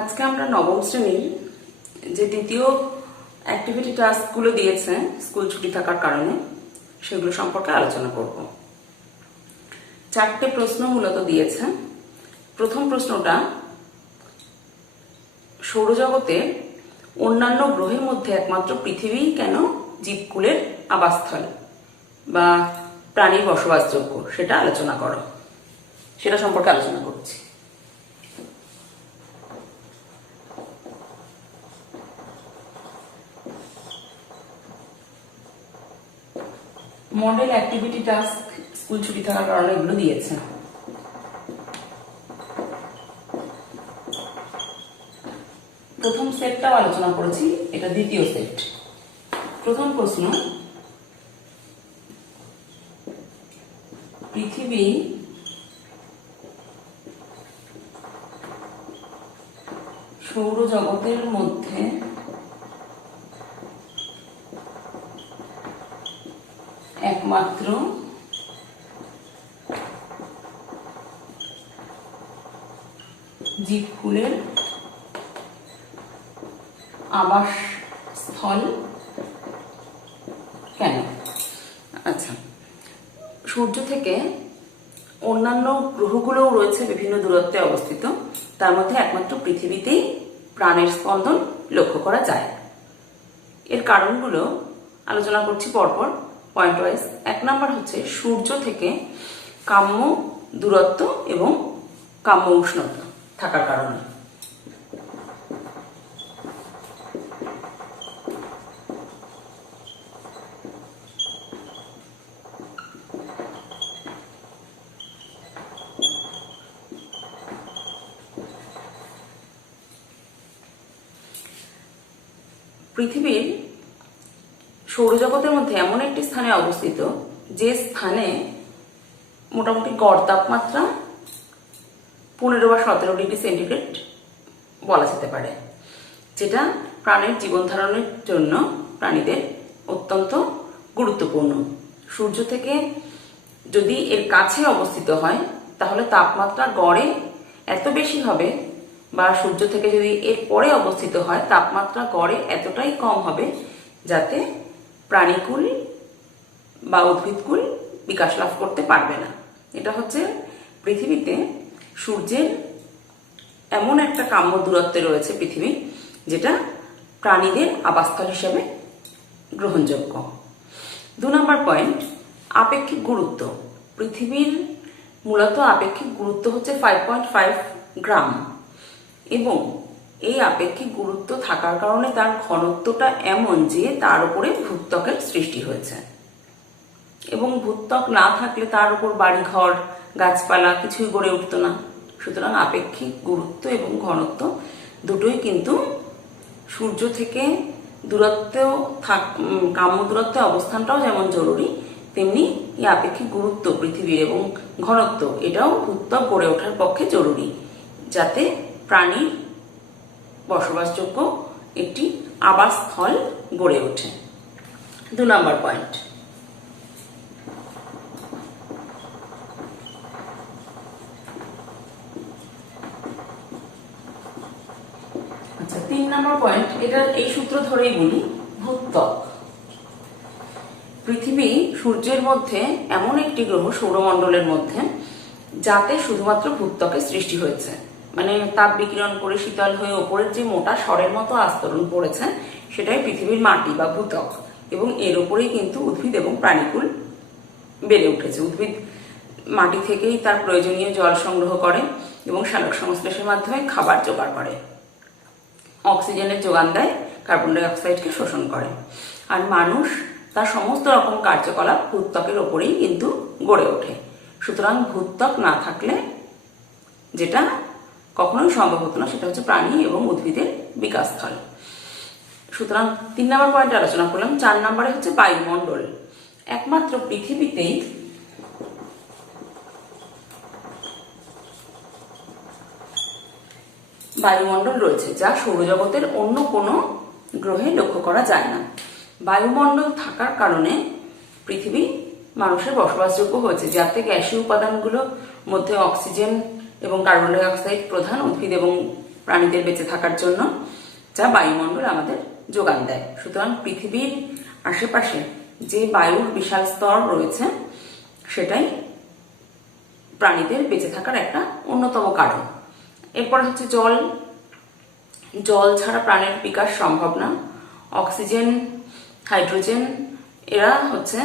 আজকে আমরা নবম শ্রেণীর যে দ্বিতীয় অ্যাক্টিভিটি টাস্কগুলো দিয়েছে স্কুল ছুটি থাকার কারণে সেগুলো সম্পর্কে আলোচনা করব। 4টে প্রশ্ন মূলত দিয়েছে। প্রথম প্রশ্নটা, সৌরজগতের অন্যান্য গ্রহের মধ্যে একমাত্র পৃথিবী কেন জীবকুলের আবাসস্থল বা প্রাণীর বসবাসযোগ্য সেটা আলোচনা করো। সেটা সম্পর্কে আলোচনা করছি। মডেল অ্যাক্টিভিটি টাস্ক স্কুল ছুটি থাকার কারণে এগুলো দিয়েছে। প্রথম সেটটাও আলোচনা করেছি, এটা দ্বিতীয় সেট। প্রথম প্রশ্ন, পৃথিবী সৌরজগতের মধ্যে একমাত্র জীবকুলের আবাসস্থল কেন? আচ্ছা, সূর্য থেকে অন্যান্য গ্রহগুলোও রয়েছে বিভিন্ন দূরত্বে অবস্থিত, তার মধ্যে একমাত্র পৃথিবীতেই প্রাণের স্পন্দন লক্ষ্য করা যায়। এর কারণগুলো আলোচনা করছি পরপর পয়েন্ট ওয়াইজ। 1 নম্বর হচ্ছে সূর্য থেকে কাম্য দূরত্ব এবং কাম্য উষ্ণতা থাকার কারণে। পৃথিবীর সৌরজগতের মধ্যে এমন একটি স্থানে অবস্থিত যে স্থানে মোটামুটি গড় তাপমাত্রা 15 বা 17 ডিগ্রি সেন্টিগ্রেড বলা যেতে পারে, যেটা প্রাণের জীবন ধারণের জন্য প্রাণীদের অত্যন্ত গুরুত্বপূর্ণ। সূর্য থেকে যদি এর কাছে অবস্থিত হয় তাহলে তাপমাত্রা গড়ে এত বেশি হবে, বা সূর্য থেকে যদি এর পরে অবস্থিত হয় তাপমাত্রা গড়ে এতটাই কম হবে যাতে প্রাণীকুল বা উদ্ভিদকুল বিকাশ লাভ করতে পারবে না। এটা হচ্ছে পৃথিবীতে সূর্যের এমন একটা কাম্য দূরত্বে রয়েছে পৃথিবী, যেটা প্রাণীদের আবাসস্থল হিসেবে গ্রহণযোগ্য। 2 নম্বর পয়েন্ট, আপেক্ষিক গুরুত্ব। পৃথিবীর মূলত আপেক্ষিক গুরুত্ব হচ্ছে 5.5 গ্রাম, এবং এই আপেক্ষিক গুরুত্ব থাকার কারণে তার ঘনত্বটা এমন যে তার উপরে ভূত্বকের সৃষ্টি হয়েছে, এবং ভূত্বক না থাকলে তার উপর বাড়িঘর গাছপালা কিছুই গড়ে উঠত না। সুতরাং আপেক্ষিক গুরুত্ব এবং ঘনত্ব দুটোই কিন্তু সূর্য থেকে দূরত্বেও কাম্য দূরত্বে অবস্থানটাও যেমন জরুরি, তেমনি এই আপেক্ষিক গুরুত্ব পৃথিবীর এবং ঘনত্ব এটাও ভূত্বক গড়ে ওঠার পক্ষে জরুরি, যাতে প্রাণীর বসবাসযোগ্য একটি আবাসস্থল গড়ে ওঠে। 2 নম্বর পয়েন্ট, আচ্ছা 3 নম্বর পয়েন্ট, এটা এই সূত্র ধরেই বলি, ভূত্বক। পৃথিবী সূর্যের মধ্যে এমন একটি গ্রহ সৌরমণ্ডলের মধ্যে যাতে শুধুমাত্র ভূত্বকের সৃষ্টি হয়েছে, মানে তাপ বিকিরণ করে শীতল হয়ে ওপরের যে মোটা স্বরের মতো আস্তরণ পড়েছে সেটাই পৃথিবীর মাটি বা ভূত্বক, এবং এর উপরেই কিন্তু উদ্ভিদ এবং প্রাণীকুল বেড়ে উঠেছে। উদ্ভিদ মাটি থেকেই তার প্রয়োজনীয় জল সংগ্রহ করে এবং সালোক সংশ্লেষের মাধ্যমে খাবার জোগাড় করে, অক্সিজেনের যোগান দেয়, কার্বন ডাই অক্সাইডকে শোষণ করে। আর মানুষ তার সমস্ত রকম কার্যকলাপ ভূত্বকের ওপরেই কিন্তু গড়ে ওঠে। সুতরাং ভূত্বক না থাকলে যেটা কখনোই সম্ভব হতো না সেটা হচ্ছে প্রাণী এবং উদ্ভিদের বিকাশ স্থল। সুতরাং 3 নম্বর পয়েন্ট আলোচনা করলাম। 4 নম্বরে হচ্ছে বায়ুমণ্ডল। একমাত্র পৃথিবীতেই বায়ুমণ্ডল রয়েছে যা সৌরজগতের অন্য কোনো গ্রহে লক্ষ্য করা যায় না। বায়ুমণ্ডল থাকার কারণে পৃথিবী মানুষের বসবাসযোগ্য হয়েছে, যাতে গ্যাসীয় উপাদানগুলোর মধ্যে অক্সিজেন এবং কার্বন ডাই অক্সাইড প্রধান, উদ্ভিদ এবং প্রাণীদের বেঁচে থাকার জন্য, যা বায়ুমণ্ডল আমাদের যোগান দেয়। সুতরাং পৃথিবীর আশেপাশে যে বায়ুর বিশাল স্তর রয়েছে সেটাই প্রাণীদের বেঁচে থাকার একটা অন্যতম কারণ। এরপর হচ্ছে জল। জল ছাড়া প্রাণের বিকাশ সম্ভব না। অক্সিজেন, হাইড্রোজেন এরা হচ্ছে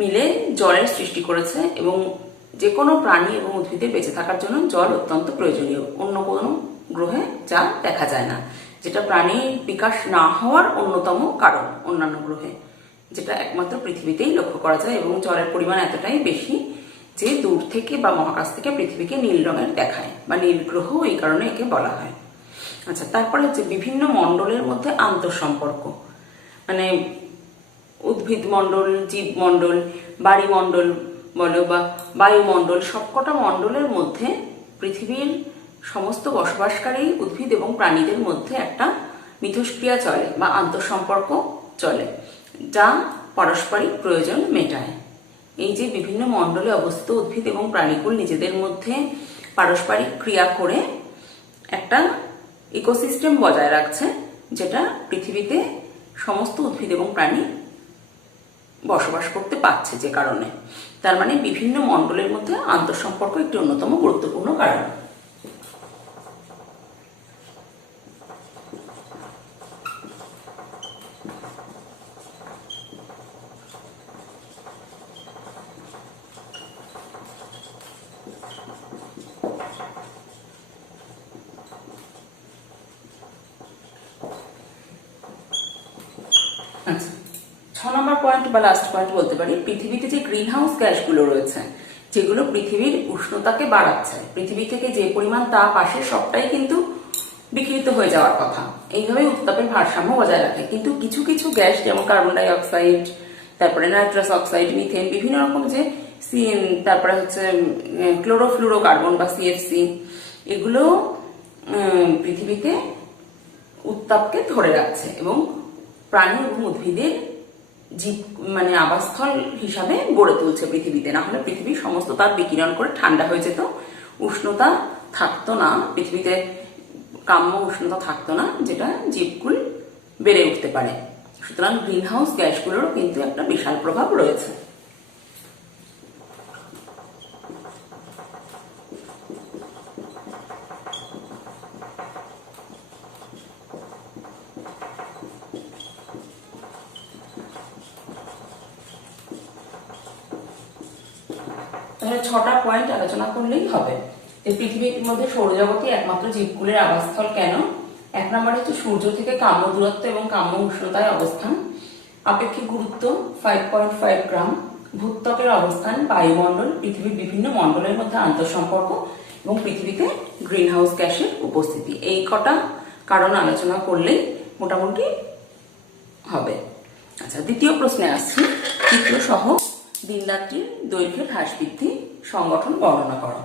মিলে জলের সৃষ্টি করেছে এবং যে কোনো প্রাণী এবং উদ্ভিদের বেঁচে থাকার জন্য জল অত্যন্ত প্রয়োজনীয়। অন্য কোনো গ্রহে যা দেখা যায় না, যেটা প্রাণীর বিকাশ না হওয়ার অন্যতম কারণ অন্যান্য গ্রহে, যেটা একমাত্র পৃথিবীতেই লক্ষ্য করা যায়। এবং জলের পরিমাণ এতটাই বেশি যে দূর থেকে বা মহাকাশ থেকে পৃথিবীকে নীল রঙের দেখায়, বা নীল গ্রহ এই কারণে একে বলা হয়। আচ্ছা, তারপরে হচ্ছে বিভিন্ন মণ্ডলের মধ্যে আন্তঃসম্পর্ক, মানে উদ্ভিদ মণ্ডল, জীব মণ্ডল, বাড়িমণ্ডল বলো বা বায়ুমণ্ডল, সবকটা মণ্ডলের মধ্যে পৃথিবীর সমস্ত বসবাসকারী উদ্ভিদ এবং প্রাণীদের মধ্যে একটা মিথস্ক্রিয়া চলে বা আন্তঃসম্পর্ক চলে, যা পারস্পরিক প্রয়োজন মেটায়। এই যে বিভিন্ন মণ্ডলে অবস্থিত উদ্ভিদ এবং প্রাণীগুলো নিজেদের মধ্যে পারস্পরিক ক্রিয়া করে একটা ইকোসিস্টেম বজায় রাখছে, যেটা পৃথিবীতে সমস্ত উদ্ভিদ এবং প্রাণী বসবাস করতে পারছে যে কারণে। তার মানে বিভিন্ন মণ্ডলের মধ্যে আন্তঃসম্পর্ক একটি অন্যতম গুরুত্বপূর্ণ কারণ। আচ্ছা, 6 নম্বর পয়েন্ট বা লাস্ট পয়েন্ট বলতে পারি, পৃথিবীতে যে গ্রিন হাউস গ্যাসগুলো রয়েছে, যেগুলো পৃথিবীর উষ্ণতাকে বাড়াচ্ছে, পৃথিবী থেকে যে পরিমাণ তাপ আসে সবটাই কিন্তু বিকৃত হয়ে যাওয়ার কথা। এইভাবে উত্তাপের ভারসাম্য বজায় রাখে। কিন্তু কিছু কিছু গ্যাস, যেমন কার্বন ডাই অক্সাইড, তারপরে নাইট্রাস অক্সাইড, মিথেন, বিভিন্ন রকম যে সিএন, তারপরে হচ্ছে ক্লোরোফ্লুরোকার্বন বা সিএফসি, এগুলো পৃথিবীতে উত্তাপকে ধরে রাখছে এবং প্রাণী এবং উদ্ভিদের জীব মানে আবাসস্থল হিসাবে গড়ে তুলছে পৃথিবীতে। না হলে পৃথিবীর সমস্ত তাপ বিকিরণ করে ঠান্ডা হয়ে যেত, উষ্ণতা থাকতো না, পৃথিবীতে কাম্য উষ্ণতা থাকতো না, যেটা জীবকুল বেড়ে উঠতে পারে। সুতরাং গ্রিন হাউস গ্যাসগুলোরও কিন্তু একটা বিশাল প্রভাব রয়েছে। তাহলে 6টা পয়েন্ট আলোচনা করলেই হবে। এই পৃথিবীর মধ্যে সৌরজগতই একমাত্র জীবকুলের আবাসস্থল কেন? 1 নম্বরে হচ্ছে সূর্য থেকে কাম্য দূরত্ব এবং কাম্য উষ্ণতায় অবস্থান, আপেক্ষিক গুরুত্ব 5.5 গ্রাম, ভূত্বকের অবস্থান, বায়ুমণ্ডল, পৃথিবীর বিভিন্ন মণ্ডলের মধ্যে আন্তঃসম্পর্ক এবং পৃথিবীতে গ্রিন হাউস গ্যাসের উপস্থিতি। এই কটা কারণ আলোচনা করলেই মোটামুটি হবে। আচ্ছা, দ্বিতীয় প্রশ্নে আসছি, চিত্র সহ দিন রাত্রির দৈর্ঘ্যের হ্রাস বৃদ্ধি সংগঠন বর্ণনা করো।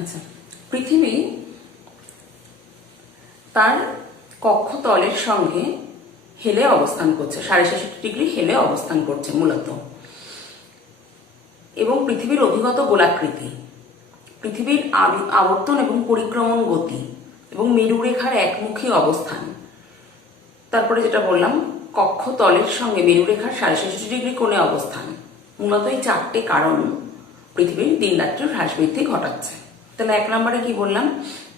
আচ্ছা, পৃথিবী তার কক্ষতলের সঙ্গে হেলে অবস্থান করছে, 66.5 ডিগ্রি হেলে অবস্থান করছে মূলত। এবং পৃথিবীর অভিগত গোলাকৃতি, পৃথিবীর আবর্তন এবং পরিক্রমণ গতি এবং মেরুরেখার একমুখী অবস্থান, তারপরে যেটা বললাম কক্ষতলের সঙ্গে মেরুরেখার 66.5 ডিগ্রি কোণে অবস্থান, মূলত এই 4টে কারণ পৃথিবীর দিন রাত্রির হ্রাস বৃদ্ধি ঘটাচ্ছে। তাহলে 1 নম্বরে কি বললাম?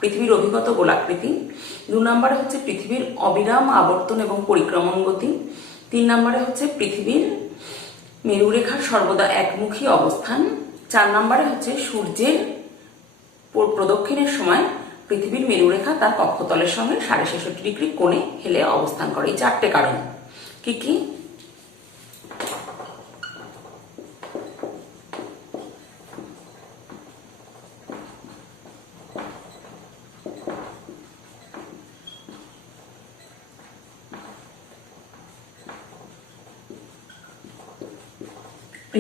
পৃথিবীর অভিগত গোলাকৃতি। 2 নম্বরে হচ্ছে পৃথিবীর অবিরাম আবর্তন এবং পরিক্রমণ গতি। 3 নম্বরে হচ্ছে পৃথিবীর মেরুরেখার সর্বদা একমুখী অবস্থান। 4 নম্বরে হচ্ছে সূর্যের প্রদক্ষিণের সময় পৃথিবীর মেরুরেখা তার কক্ষতলের সঙ্গে 66.5 ডিগ্রি কোণে হেলে অবস্থান করে। এই 4টে কারণ কি কি?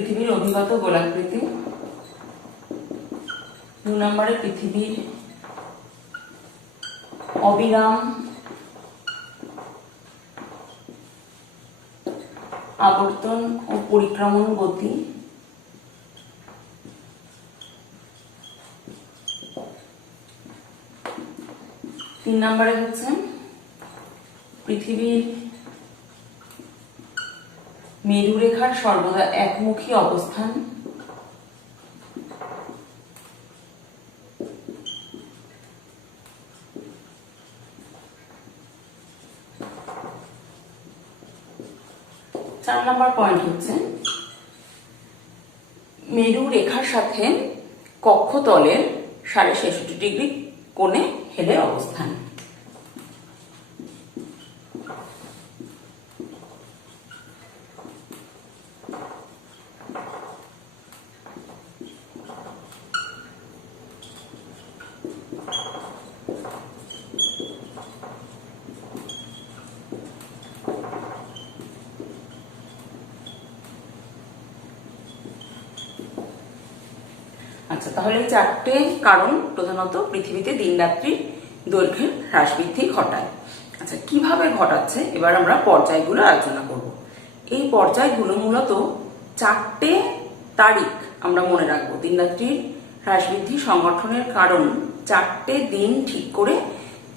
পৃথিবীর অভিগত গোলাকৃতি। 2 নম্বরে পৃথিবীর অবিরাম আবর্তন ও পরিক্রমণ গতি। 3 নম্বরে হচ্ছে পৃথিবীর মেরুরেখার সর্বদা একমুখী অবস্থান। 4 নম্বর পয়েন্ট হচ্ছে মেরু রেখার সাথে কক্ষতলের 66.5 ডিগ্রি কোণে হেলে অবস্থান। আচ্ছা, তাহলে এই 4টে কারণ প্রধানত পৃথিবীতে দিন রাত্রির দৈর্ঘ্যের হ্রাস বৃদ্ধি ঘটায়। আচ্ছা, কিভাবে ঘটাচ্ছে এবার আমরা পর্যায়গুলো আলোচনা করব। এই পর্যায়গুলো মূলত 4টে তারিখ আমরা মনে রাখবো। দিন রাত্রির হ্রাস বৃদ্ধি সংগঠনের কারণ 4টে দিন ঠিক করে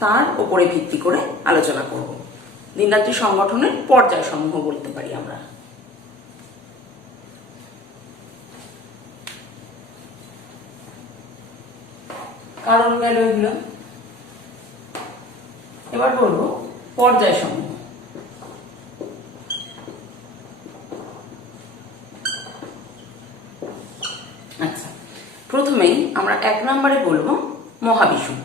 তার উপরে ভিত্তি করে আলোচনা করব। দিন রাত্রি সংগঠনের পর্যায় সমূহ বলতে পারি আমরা। কারণ গেল এগুলো, এবার বলবো পর্যায় সমূহ। আচ্ছা, প্রথমেই আমরা 1 নম্বরে বলবো মহাবিষুব।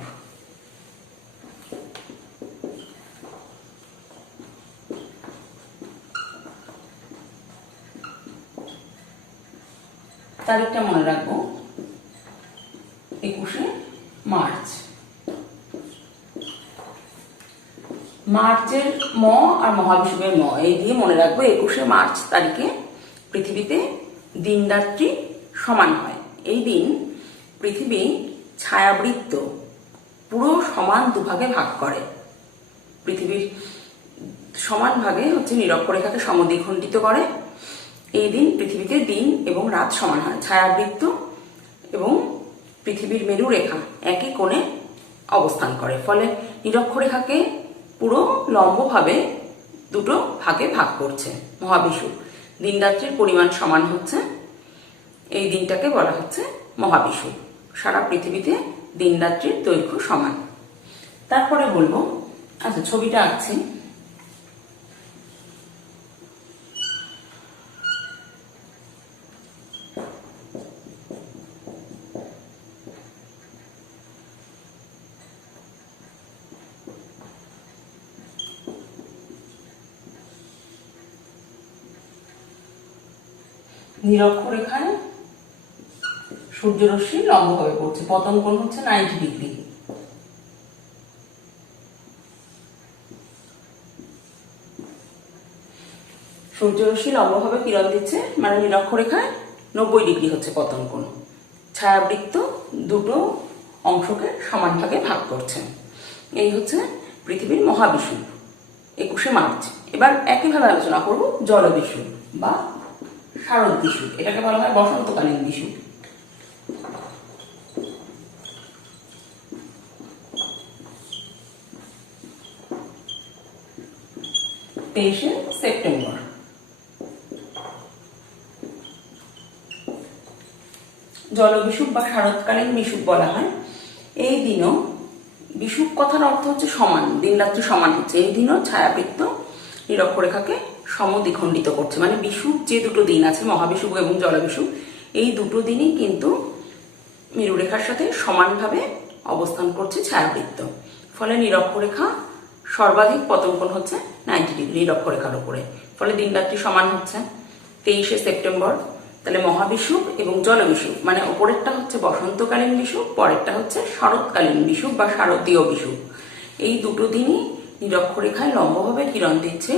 তারিখটা মনে রাখবো 21শে মার্চ। মার্চের ম আর মহাবিষুবের ম এই দিয়ে মনে রাখবো 21শে মার্চ তারিখে পৃথিবীতে দিন রাত্রি সমান হয়। এই দিন পৃথিবী ছায়াবৃত্ত পুরো সমান দুভাগে ভাগ করে। পৃথিবীর সমান ভাগে হচ্ছে নিরক্ষরেখাকে সমদ্বিখণ্ডিত করে। এই দিন পৃথিবীতে দিন এবং রাত সমান হয়। ছায়াবৃত্ত এবং পৃথিবীর মেরুরেখা একই কোণে অবস্থান করে, ফলে নিরক্ষরেখাকে পুরো লম্বভাবে দুটো ভাগে ভাগ করছে। মহাবিষুব দিন রাত্রির পরিমাণ সমান হচ্ছে, এই দিনটাকে বলা হচ্ছে মহাবিষুব। সারা পৃথিবীতে দিন রাত্রির দৈর্ঘ্য সমান। তারপরে বলবো, আচ্ছা ছবিটা আঁকছি। নিরক্ষরেখায় সূর্যরশ্মি লম্বভাবে পড়ছে, পতন কোণ হচ্ছে 90 ডিগ্রি। সূর্যরশ্মি লম্বভাবে কিরণ দিচ্ছে, মানে নিরক্ষরেখায় 90 ডিগ্রি হচ্ছে পতন কোণ। ছায়াবৃত্ত দুটো অংশকে সমান ভাগে ভাগ করছে। এই হচ্ছে পৃথিবীর মহাবিষুব 21শে মার্চ। এবার একইভাবে আলোচনা করব জলবিষুব বা শারদ বিষুব। এটাকে বলা হয় বসন্তকালীন বিষুব। সেপ্টেম্বর। জলবিষুব বা শারদকালীন বিষুব বলা হয়। এই দিনও বিষুব কথার অর্থ হচ্ছে সমান, দিন রাত্রি সমান হচ্ছে। এই দিনও ছায়াবৃত্ত নিরক্ষরেখাকে সমদ্বিখণ্ডিত করছে, মানে বিষুব যে দুটো দিন আছে মহাবিষুব এবং জলবিষুব, এই দুটো দিনই কিন্তু মেরুরেখার সাথে সমানভাবে অবস্থান করছে ছায়াবৃত্ত। ফলে নিরক্ষরেখা সর্বাধিক পতন কোণ হচ্ছে 90 ডিগ্রি নিরক্ষরেখার উপরে, ফলে দিন রাত্রি সমান হচ্ছে। 23শে সেপ্টেম্বর। তাহলে মহাবিষুব এবং জলবিষুব, মানে ওপরেরটা হচ্ছে বসন্তকালীন বিষুব, পরেরটা হচ্ছে শরৎকালীন বিষুব বা শারদীয় বিষুব। এই দুটো দিনই নিরক্ষরেখায় লম্বভাবে কিরণ দিচ্ছে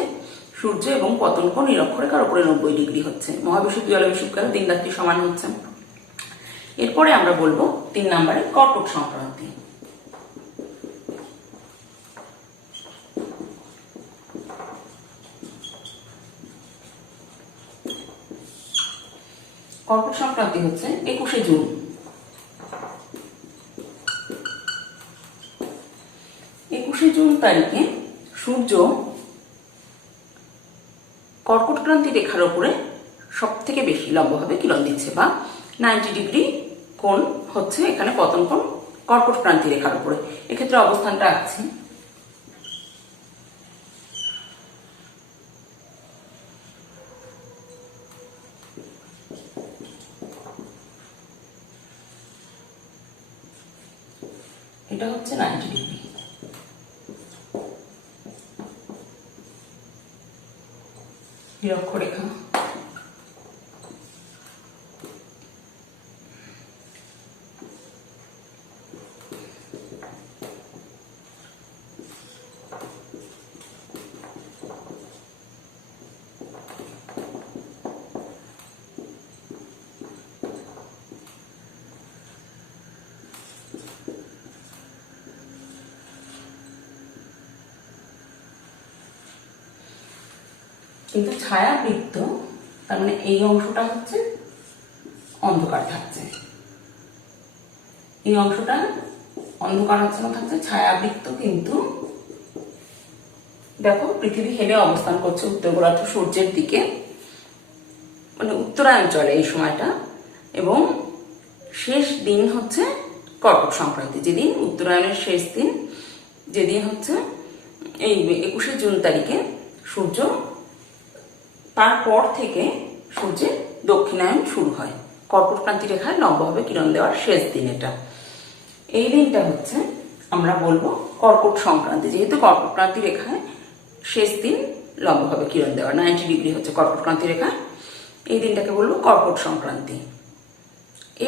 সূর্য এবং পতন কোণ নিরক্ষরেখার উপরে 90 ডিগ্রি হচ্ছে। মহাবিষুব জলবিষুবকালে দিন রাত্রি সমান হচ্ছে। এরপরে আমরা বলবো 3 নম্বরে কর্কট সংক্রান্তি। কর্কট সংক্রান্তি হচ্ছে 21শে জুন। 21শে জুন তারিখে সূর্য কর্কট ক্রান্তি রেখার উপরে সব থেকে বেশি লম্বভাবে কিরণ দিচ্ছে, বা 90 ডিগ্রি কোণ হচ্ছে এখানে পতন কোণ কর্কট ক্রান্তি রেখার উপরে। এক্ষেত্রে অবস্থানটা আছে এটা হচ্ছে 90 ডিগ্রি। নিরক্ষরেখা কিন্তু ছায়াবৃত্ত, তার মানে এই অংশটা হচ্ছে অন্ধকার থাকছে, এই অংশটা অন্ধকারাচ্ছন্ন থাকছে। ছায়াবৃত্ত কিন্তু দেখো পৃথিবী হেলে অবস্থান করছে উত্তর গোলার্ধ সূর্যের দিকে, মানে উত্তরায়ণ চলে এই সময়টা, এবং শেষ দিন হচ্ছে কর্কট সংক্রান্তি, যেদিন উত্তরায়ণের শেষ দিন, যেদিন হচ্ছে এই 21শে জুন তারিখে সূর্য, তারপর থেকে সূর্যের দক্ষিণায়ন শুরু হয়। কর্কট ক্রান্তি রেখায় লম্বভাবে কিরণ দেওয়ার শেষ দিন এটা। এই দিনটা হচ্ছে আমরা বলবো কর্কট সংক্রান্তি, যেহেতু কর্কট ক্রান্তি রেখায় শেষ দিন লম্বভাবে কিরণ দেওয়া 90 ডিগ্রি হচ্ছে কর্কট ক্রান্তি রেখায়, এই দিনটাকে বলবো কর্কট সংক্রান্তি।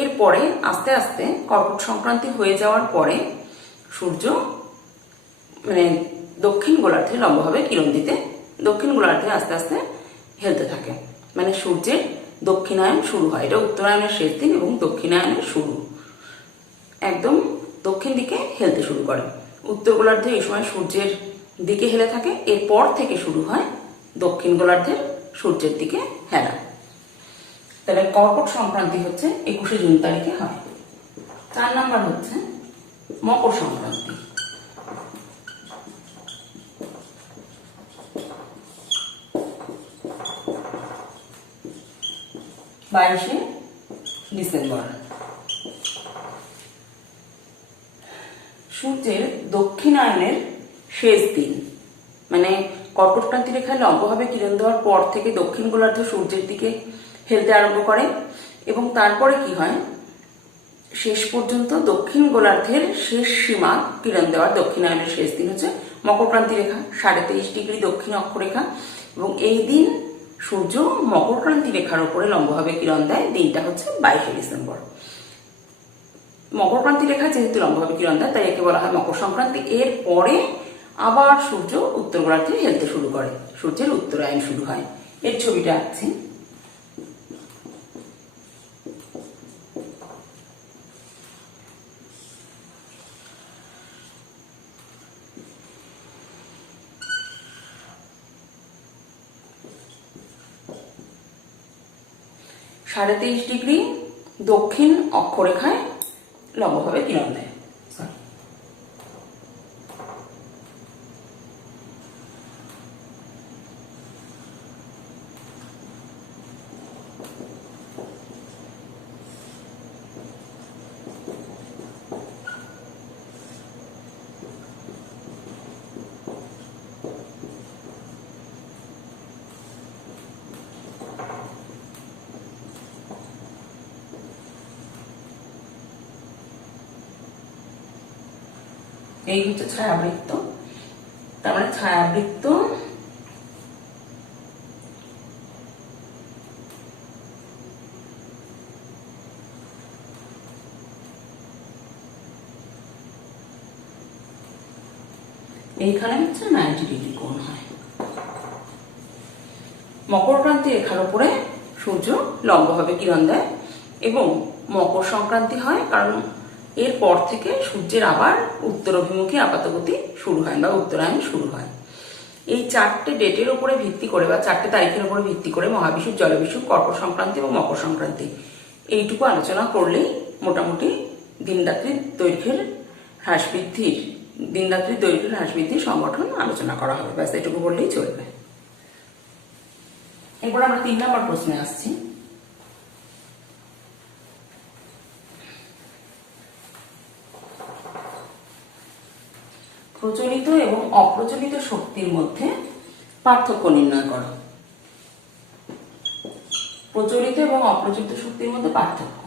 এরপরে আস্তে আস্তে কর্কট সংক্রান্তি হয়ে যাওয়ার পরে সূর্য মানে দক্ষিণ গোলার্ধে লম্বভাবে কিরণ দিতে, দক্ষিণ গোলার্ধে আস্তে আস্তে হেলতে থাকে, মানে সূর্যের দক্ষিণায়ন শুরু হয়। এটা উত্তরায়ণের শেষ দিন এবং দক্ষিণায়নের শুরু, একদম দক্ষিণ দিকে হেলতে শুরু করে। উত্তর গোলার্ধে এই সময় সূর্যের দিকে হেলে থাকে, এরপর থেকে শুরু হয় দক্ষিণ গোলার্ধের সূর্যের দিকে হেলা। তাহলে কর্কট সংক্রান্তি হচ্ছে 21শে জুন তারিখে হয়। 4 নম্বর হচ্ছে মকর সংক্রান্তি। 22শে ডিসেম্বর। সূর্যের দক্ষিণায়নের শেষ দিন, মানে কর্কট ক্রান্তি রেখায় লম্বভাবে কিরণ দেওয়ার পর থেকে দক্ষিণ গোলার্ধ সূর্যের দিকে হেলতে আরম্ভ করে, এবং তারপরে কি হয়, শেষ পর্যন্ত দক্ষিণ গোলার্ধের শেষ সীমা কিরণ দেওয়ার দক্ষিণায়নের শেষ দিন হচ্ছে মকর ক্রান্তি রেখা, 23.5 ডিগ্রি দক্ষিণ অক্ষরেখা, এবং এই দিন সূর্য মকর ক্রান্তি রেখার উপরে লম্বভাবে কিরণ দেয়, দিনটা হচ্ছে 22শে ডিসেম্বর। মকর ক্রান্তি রেখা যেহেতু লম্বভাবে কিরণ দেয়, তাই একে বলা হয় মকর সংক্রান্তি। এর পরে আবার সূর্য উত্তর গোলার্ধে হেলতে শুরু করে, সূর্যের উত্তরায়ণ শুরু হয়। এর ছবিটা আঁকছি। সাড়ে 23 ডিগ্রি দক্ষিণ অক্ষরেখায় লম্বভাবে কিরণ দেয়। এই হচ্ছে ছায়াবৃত্ত, তার মানে ছায়াবৃত্ত এইখানে হচ্ছে 90 ডিগ্রি কোণ হয়। মকরক্রান্তি রেখার উপরে সূর্য লম্বভাবে কিরণ দেয় এবং মকর সংক্রান্তি হয় কারণ এরপর থেকে সূর্যের আবার উত্তর অভিমুখী আপাতগতি শুরু হয় বা উত্তরায়ণ শুরু হয়। এই 4টে ডেটের উপরে ভিত্তি করে বা 4টে তারিখের উপরে ভিত্তি করে মহাবিষুব, জলবিষুব, কর্কট সংক্রান্তি এবং মকর সংক্রান্তি এইটুকু আলোচনা করলেই মোটামুটি দিনরাত্রির দৈর্ঘ্যের হ্রাস বৃদ্ধির সংগঠন আলোচনা করা হবে। ব্যাস এটুকু বললেই চলবে। এরপর আমরা 3 নম্বর প্রশ্নে আসছি। প্রচলিত এবং অপ্রচলিত শক্তির মধ্যে পার্থক্য নির্ণয় করো। প্রচলিত এবং অপ্রচলিত শক্তির মধ্যে পার্থক্য।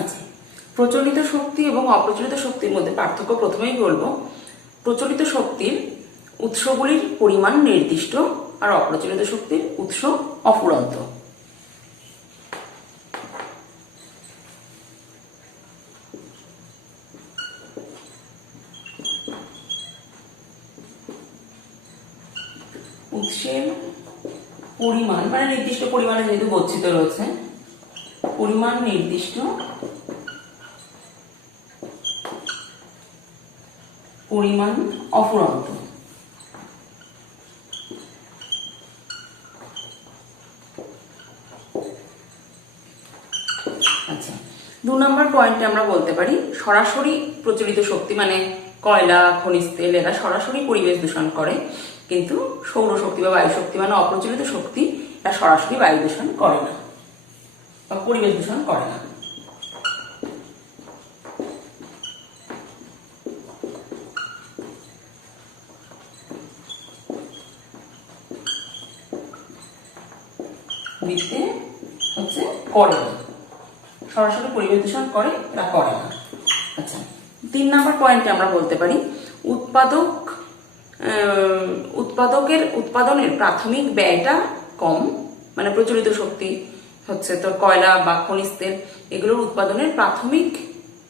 আচ্ছা, প্রচলিত শক্তি এবং অপ্রচলিত শক্তির মধ্যে পার্থক্য প্রথমেই বলবো। প্রচলিত শক্তির উৎসগুলির পরিমাণ নির্দিষ্ট আর অপ্রচলিত শক্তির উৎস অফুরন্ত। উৎসের পরিমাণ মানে নির্দিষ্ট পরিমাণে যেহেতু গচ্ছিত রয়েছে, পরিমাণ নির্দিষ্ট, পরিমাণ অফুরন্ত। আচ্ছা, 2 নম্বর পয়েন্টে আমরা বলতে পারি সরাসরি প্রচলিত শক্তি মানে কয়লা, খনিজ তেল এরা সরাসরি পরিবেশ দূষণ করে, কিন্তু সৌরশক্তি বা বায়ু শক্তি মানে অপ্রচলিত শক্তি এরা সরাসরি বায়ু দূষণ করে না বা পরিবেশ দূষণ করে না। দিতে হচ্ছে করে না, সরাসরি পরিবেশ দূষণ করে এরা করে না। আচ্ছা, 3 নম্বর পয়েন্টে আমরা বলতে পারি উৎপাদনের প্রাথমিক ব্যয়টা কম, মানে প্রচলিত শক্তি হচ্ছে তোর কয়লা বা খনিজ তেল এগুলোর উৎপাদনের প্রাথমিক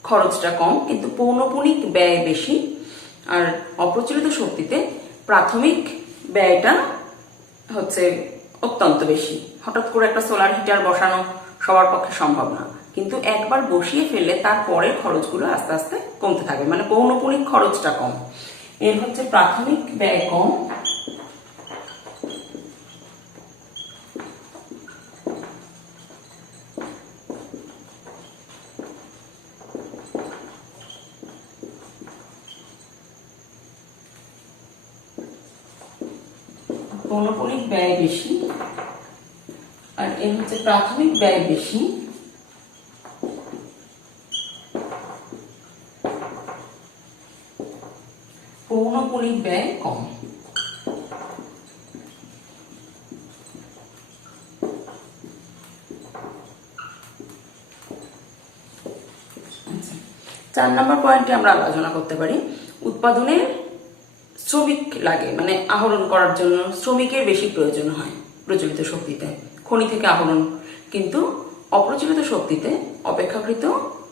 খরচটা কম কিন্তু পৌনপুনিক ব্যয় বেশি। আর অপ্রচলিত শক্তিতে প্রাথমিক ব্যয়টা হচ্ছে অত্যন্ত বেশি। হঠাৎ করে একটা সোলার হিটার বসানো সবার পক্ষে সম্ভব না, কিন্তু একবার বসিয়ে ফেললে তারপরের খরচগুলো আস্তে আস্তে কমতে থাকবে, মানে পৌনপুনিক খরচটা কম। এর হচ্ছে প্রাথমিক ব্যয় কম, পৌনপুনিক ব্যয় বেশি, আর এর হচ্ছে প্রাথমিক ব্যয় বেশি, পৌনপুনিক ব্যয় কম। আচ্ছা, 4 নম্বর পয়েন্টে আমরা আলোচনা করতে পারি উৎপাদনের শ্রমিক লাগে, মানে আহরণ করার জন্য শ্রমিকের বেশি প্রয়োজন হয় প্রচলিত শক্তিতে, খনি থেকে আহরণ, কিন্তু অপ্রচলিত শক্তিতে অপেক্ষাকৃত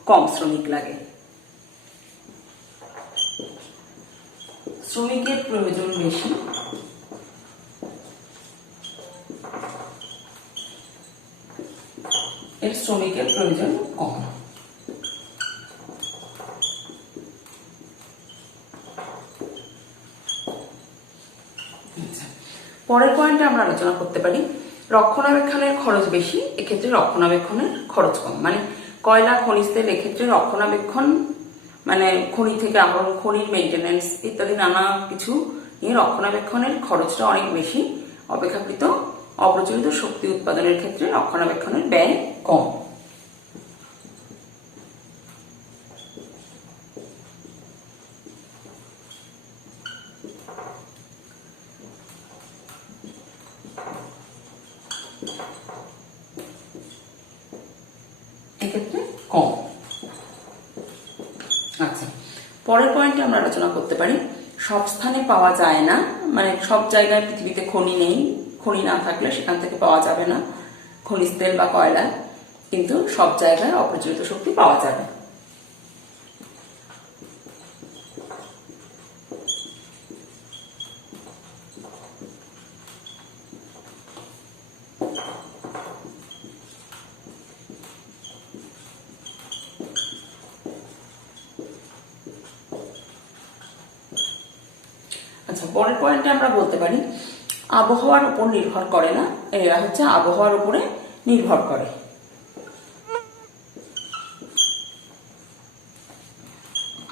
কম শ্রমিক লাগে, শ্রমিকের প্রয়োজন বেশি, এর শ্রমিকের প্রয়োজন কম। পরের পয়েন্টে আমরা আলোচনা করতে পারি রক্ষণাবেক্ষণের খরচ বেশি, এক্ষেত্রে রক্ষণাবেক্ষণের খরচ কম। মানে কয়লা, খনিজ তেল এক্ষেত্রে রক্ষণাবেক্ষণ মানে খনি থেকে আহরণ, খনির মেইনটেনেন্স ইত্যাদি নানা কিছু নিয়ে রক্ষণাবেক্ষণের খরচটা অনেক বেশি, অপেক্ষাকৃত অপ্রচলিত শক্তি উৎপাদনের ক্ষেত্রে রক্ষণাবেক্ষণের ব্যয় কম। পরের পয়েন্টে আমরা আলোচনা করতে পারি সব স্থানে পাওয়া যায় না, মানে সব জায়গায় পৃথিবীতে খনি নেই, খনি না থাকলে সেখান থেকে পাওয়া যাবে না খনিজ তেল বা কয়লা, কিন্তু সব জায়গায় অপ্রচলিত শক্তি পাওয়া যাবে। আচ্ছা, পরের পয়েন্টে আমরা বলতে পারি আবহাওয়ার উপর নির্ভর করে না, এরা হচ্ছে আবহাওয়ার উপরে নির্ভর করে।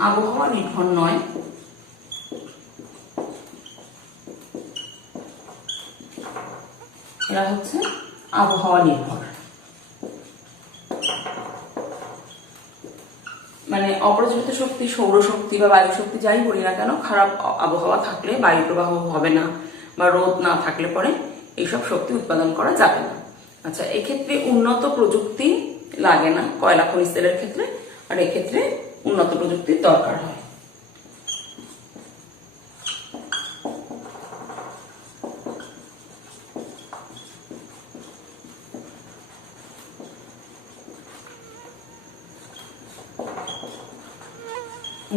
আবহাওয়া নির্ভর নয়, এরা হচ্ছে আবহাওয়া নির্ভর। মানে অপ্রচলিত শক্তি, সৌরশক্তি বা বায়ু শক্তি যাই বলি না কেন, খারাপ আবহাওয়া থাকলে বায়ু প্রবাহ হবে না বা রোদ না থাকলে পরে এইসব শক্তি উৎপাদন করা যাবে না। আচ্ছা, এক্ষেত্রে উন্নত প্রযুক্তি লাগে না কয়লা খনিজ তেলের ক্ষেত্রে, আর এক্ষেত্রে উন্নত প্রযুক্তির দরকার হয়।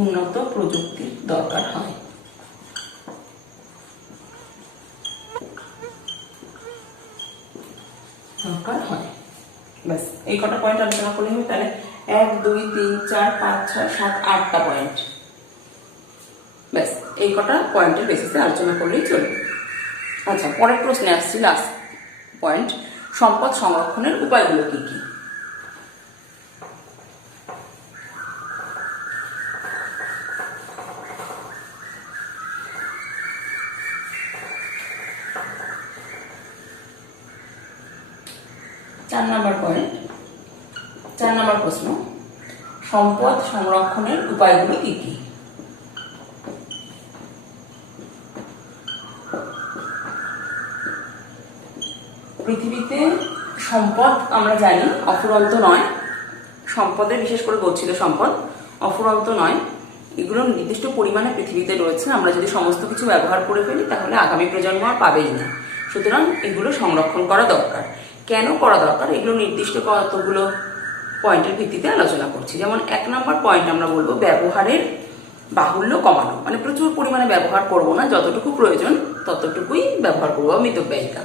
উন্নত প্রযুক্তির দরকার হয়। ব্যাস এই কটা পয়েন্ট আলোচনা করলে হবে। তাহলে 1 2 3 4 5 6 7 8টা পয়েন্ট, ব্যাস এই কটা পয়েন্টের বেসিসে আলোচনা করলেই চলবে। আচ্ছা, পরের প্রশ্নে আসছি, লাস্ট পয়েন্ট, সম্পদ সংরক্ষণের উপায়গুলো কি কি? চার নম্বর প্রশ্ন, সম্পদ সংরক্ষণের উপায়গুলো কি কি? পৃথিবীতে সম্পদ আমরা জানি অফুরন্ত নয়, সম্পদের বিশেষ করে গচ্ছিত সম্পদ অফুরন্ত নয়, এগুলো নির্দিষ্ট পরিমাণে পৃথিবীতে রয়েছে। আমরা যদি সমস্ত কিছু ব্যবহার করে ফেলি তাহলে আগামী প্রজন্ম আর পাবেই না, সুতরাং এগুলো সংরক্ষণ করা দরকার। কেন করা দরকার, এগুলো নির্দিষ্ট কতগুলো পয়েন্টের ভিত্তিতে আলোচনা করছি। যেমন 1 নম্বর পয়েন্ট আমরা বলবো ব্যবহারের বাহুল্য কমানো, মানে প্রচুর পরিমাণে ব্যবহার করব না, যতটুকু প্রয়োজন ততটুকুই ব্যবহার করবো, মিতব্যয়িতা।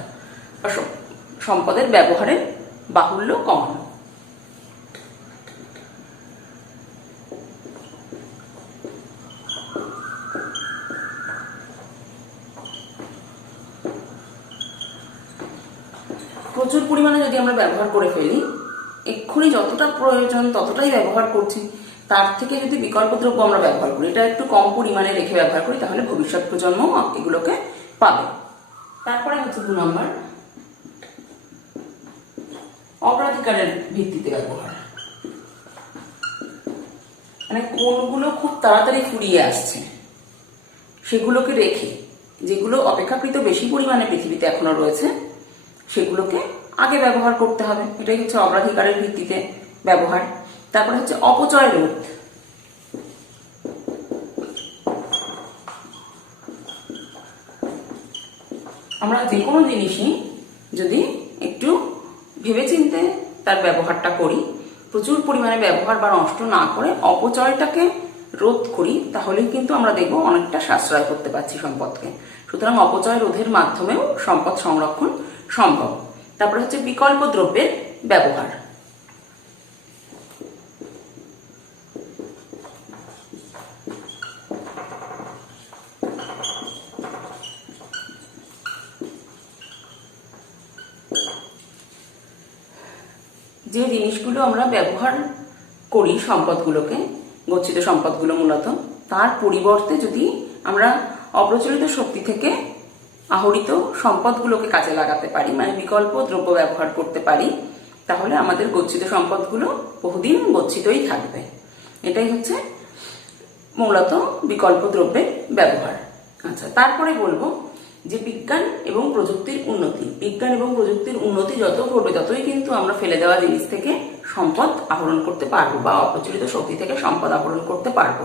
সম্পদের ব্যবহারের বাহুল্য কমানো। প্রচুর পরিমাণে যদি আমরা ব্যবহার করে ফেলি, এক্ষুনি যতটা প্রয়োজন ততটাই ব্যবহার করছি, তার থেকে যদি বিকল্প দ্রব্য আমরা ব্যবহার করি, এটা একটু কম পরিমাণে রেখে ব্যবহার করি, তাহলে ভবিষ্যৎ প্রজন্ম এগুলোকে পাবে। তারপরে হচ্ছে 2 নম্বর, অগ্রাধিকারের ভিত্তিতে ব্যবহার, মানে কোনগুলো খুব তাড়াতাড়ি ফুরিয়ে আসছে সেগুলোকে রেখে যেগুলো অপেক্ষাকৃত বেশি পরিমাণে পৃথিবীতে এখনো রয়েছে সেগুলোকে আগে ব্যবহার করতে হবে, এটাই হচ্ছে অগ্রাধিকারের ভিত্তিতে ব্যবহার। তারপরে হচ্ছে অপচয় রোধ, আমরা যে কোনো জিনিসই যদি একটু ভেবেচিন্তে তার ব্যবহারটা করি, প্রচুর পরিমাণে ব্যবহার বা নষ্ট না করে অপচয়টাকে রোধ করি, তাহলেই কিন্তু আমরা দেখব অনেকটা সাশ্রয় করতে পারছি সম্পদকে। সুতরাং অপচয় রোধের মাধ্যমেও সম্পদ সংরক্ষণ সম্ভব। তারপরে হচ্ছে বিকল্প দ্রব্যের ব্যবহার, যে জিনিসগুলো আমরা ব্যবহার করি সম্পদগুলোকে, গচ্ছিত সম্পদগুলো মূলত, তার পরিবর্তে যদি আমরা অপ্রচলিত শক্তি থেকে আহরিত সম্পদগুলোকে কাজে লাগাতে পারি, মানে বিকল্প দ্রব্য ব্যবহার করতে পারি, তাহলে আমাদের গচ্ছিত সম্পদগুলো বহুদিন গচ্ছিতই থাকবে। এটাই হচ্ছে মূলত বিকল্প দ্রব্যের ব্যবহার। আচ্ছা, তারপরে বলবো যে বিজ্ঞান এবং প্রযুক্তির উন্নতি। বিজ্ঞান এবং প্রযুক্তির উন্নতি যত ঘটবে ততই কিন্তু আমরা ফেলে দেওয়া জিনিস থেকে সম্পদ আহরণ করতে পারবো বা অপ্রচলিত শক্তি থেকে সম্পদ আহরণ করতে পারবো।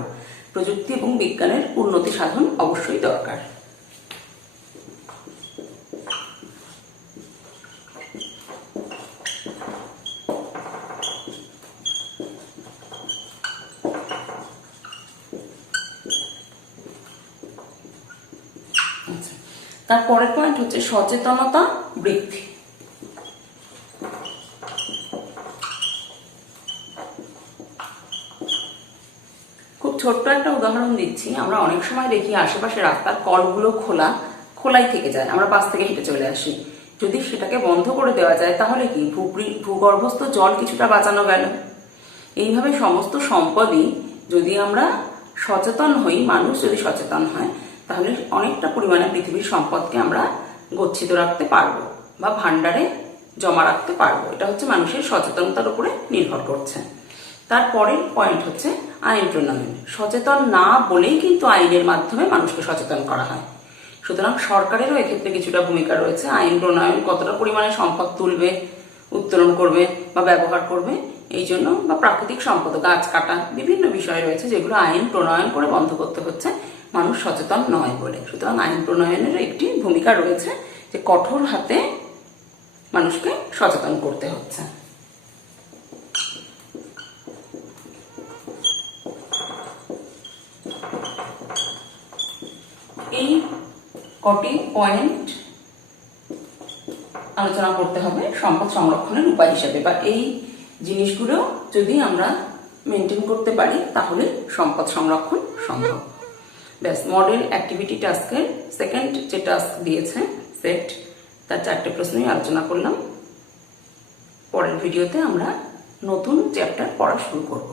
প্রযুক্তি এবং বিজ্ঞানের উন্নতি সাধন অবশ্যই দরকার। তারপরের পয়েন্ট হচ্ছে সচেতনতা বৃদ্ধি। খুব ছোট্ট একটা উদাহরণ দিচ্ছি। আমরা অনেক সময় দেখি আশেপাশে রাস্তার কলগুলো খোলাই থেকে যায়, আমরা পাশ থেকে হেঁটে চলে আসি। যদি সেটাকে বন্ধ করে দেওয়া যায় তাহলে কি ভূগর্ভস্থ জল কিছুটা বাঁচানো গেল। এইভাবে সমস্ত সম্পদই যদি আমরা সচেতন হই, মানুষ যদি সচেতন হয়, তাহলে অনেকটা পরিমাণে পৃথিবীর সম্পদকে আমরা গচ্ছিত রাখতে পারবো বা ভান্ডারে জমা রাখতে পারবো। এটা হচ্ছে মানুষের সচেতনতার উপরে নির্ভর করছে। তারপরের পয়েন্ট হচ্ছে আইন প্রণয়ন। সচেতন না বলেই কিন্তু আইনের মাধ্যমে মানুষকে সচেতন করা হয়। সুতরাং সরকারেরও এক্ষেত্রে কিছুটা ভূমিকা রয়েছে। আইন প্রণয়ন কতটা পরিমাণে সম্পদ তুলবে, উত্তোলন করবে বা ব্যবহার করবে, এই জন্য বা প্রাকৃতিক সম্পদ, গাছ কাটা, বিভিন্ন বিষয় রয়েছে যেগুলো আইন প্রণয়ন করে বন্ধ করতে হচ্ছে মানুষ সচেতন নয় বলে। সুতরাং আইন প্রণয়নের একটি ভূমিকা রয়েছে যে কঠোর হাতে মানুষকে সচেতন করতে হচ্ছে। এই কটি পয়েন্ট আলোচনা করতে হবে সম্পদ সংরক্ষণের উপায় হিসেবে, বা এই জিনিসগুলো যদি আমরা মেনটেন করতে পারি তাহলে সম্পদ সংরক্ষণ সম্ভব। ব্যাস, মডেল অ্যাক্টিভিটি টাস্কের সেকেন্ড যে টাস্ক দিয়েছে সেট, তার 4টে প্রশ্নই আলোচনা করলাম। পরের ভিডিওতে আমরা নতুন চ্যাপ্টার পড়া শুরু করব।